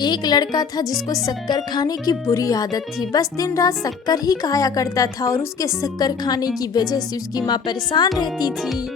एक लड़का था जिसको शक्कर खाने की बुरी आदत थी। बस दिन रात शक्कर ही खाया करता था और उसके शक्कर खाने की वजह से उसकी माँ परेशान रहती थी,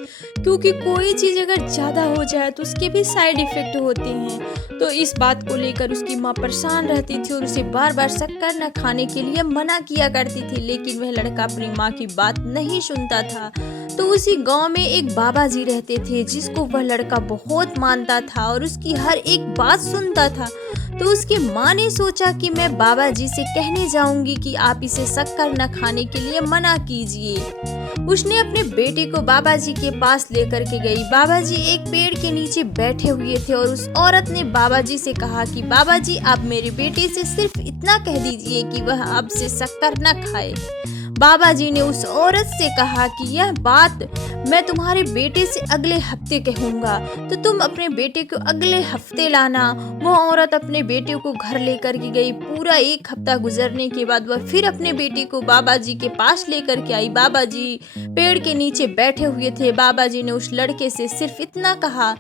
क्योंकि कोई चीज़ अगर ज़्यादा हो जाए तो उसके भी साइड इफ़ेक्ट होते हैं। तो इस बात को लेकर उसकी माँ परेशान रहती थी और उसे बार बार शक्कर न खाने के लिए मना किया करती थी, लेकिन वह लड़का अपनी माँ की बात नहीं सुनता था। तो उसी गांव में एक बाबा जी रहते थे जिसको वह लड़का बहुत मानता था और उसकी हर एक बात सुनता था। तो उसकी माँ ने सोचा कि मैं बाबा जी से कहने जाऊंगी कि आप इसे शक्कर न खाने के लिए मना कीजिए। उसने अपने बेटे को बाबा जी के पास लेकर के गई। बाबा जी एक पेड़ के नीचे बैठे हुए थे और उस औरत ने बाबा जी से कहा कि बाबा जी, आप मेरे बेटे से सिर्फ इतना कह दीजिए कि वह अब से शक्कर न खाए। बाबा जी ने उस औरत से कहा कि यह बात मैं तुम्हारे बेटे से अगले हफ्ते कहूंगा, तो तुम अपने बेटे को अगले हफ्ते लाना। वह औरत अपने बेटे को घर लेकर के गई। पूरा एक हफ्ता गुजरने के बाद वह फिर अपने बेटे को बाबा जी के पास लेकर के आई। बाबा जी पेड़ के नीचे बैठे हुए थे। बाबा जी ने उस लड़के से सिर्फ इतना कहा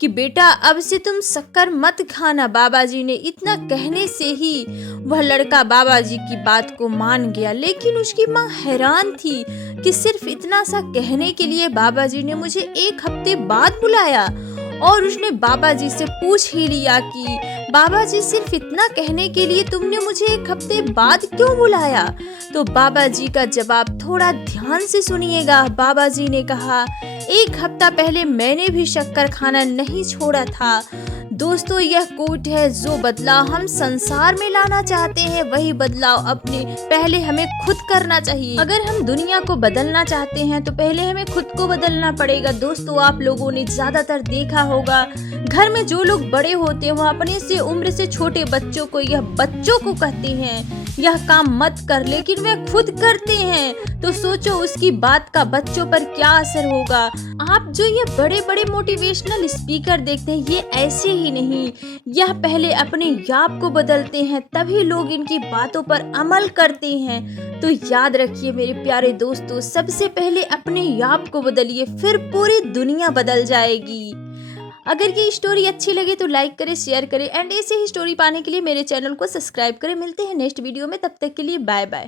कि बेटा, अब से तुम शक्कर मत खाना। बाबा जी ने इतना कहने से ही वह लड़का बाबा जी की बात को मान गया, लेकिन उसकी माँ हैरान थी कि सिर्फ इतना सा कहने के लिए बाबा जी ने मुझे एक हफ्ते बाद बुलाया। और उसने बाबा जी से पूछ ही लिया कि बाबा जी, सिर्फ इतना कहने के लिए तुमने मुझे एक हफ्ते बाद क्यों बुलाया? तो बाबा जी का जवाब थोड़ा ध्यान से सुनिएगा। बाबा जी ने कहा, एक हफ्ता पहले मैंने भी शक्कर खाना नहीं छोड़ा था। दोस्तों, यह कोट है, जो बदलाव हम संसार में लाना चाहते हैं वही बदलाव अपने पहले हमें खुद करना चाहिए। अगर हम दुनिया को बदलना चाहते हैं तो पहले हमें खुद को बदलना पड़ेगा। दोस्तों, आप लोगों ने ज्यादातर देखा होगा, घर में जो लोग बड़े होते हैं वह अपने से उम्र से छोटे बच्चों को, यह बच्चों को कहते हैं यह काम मत कर, लेकिन वे खुद करते हैं। तो सोचो उसकी बात का बच्चों पर क्या असर होगा। आप जो ये बड़े बड़े मोटिवेशनल स्पीकर देखते हैं, ये ऐसे ही नहीं, यह पहले अपने आप को बदलते हैं, तभी लोग इनकी बातों पर अमल करते हैं। तो याद रखिए मेरे प्यारे दोस्तों, सबसे पहले अपने आप को बदलिए, फिर पूरी दुनिया बदल जाएगी। अगर ये स्टोरी अच्छी लगे तो लाइक करें, शेयर करें एंड ऐसे ही स्टोरी पाने के लिए मेरे चैनल को सब्सक्राइब करें। मिलते हैं नेक्स्ट वीडियो में, तब तक के लिए बाय बाय।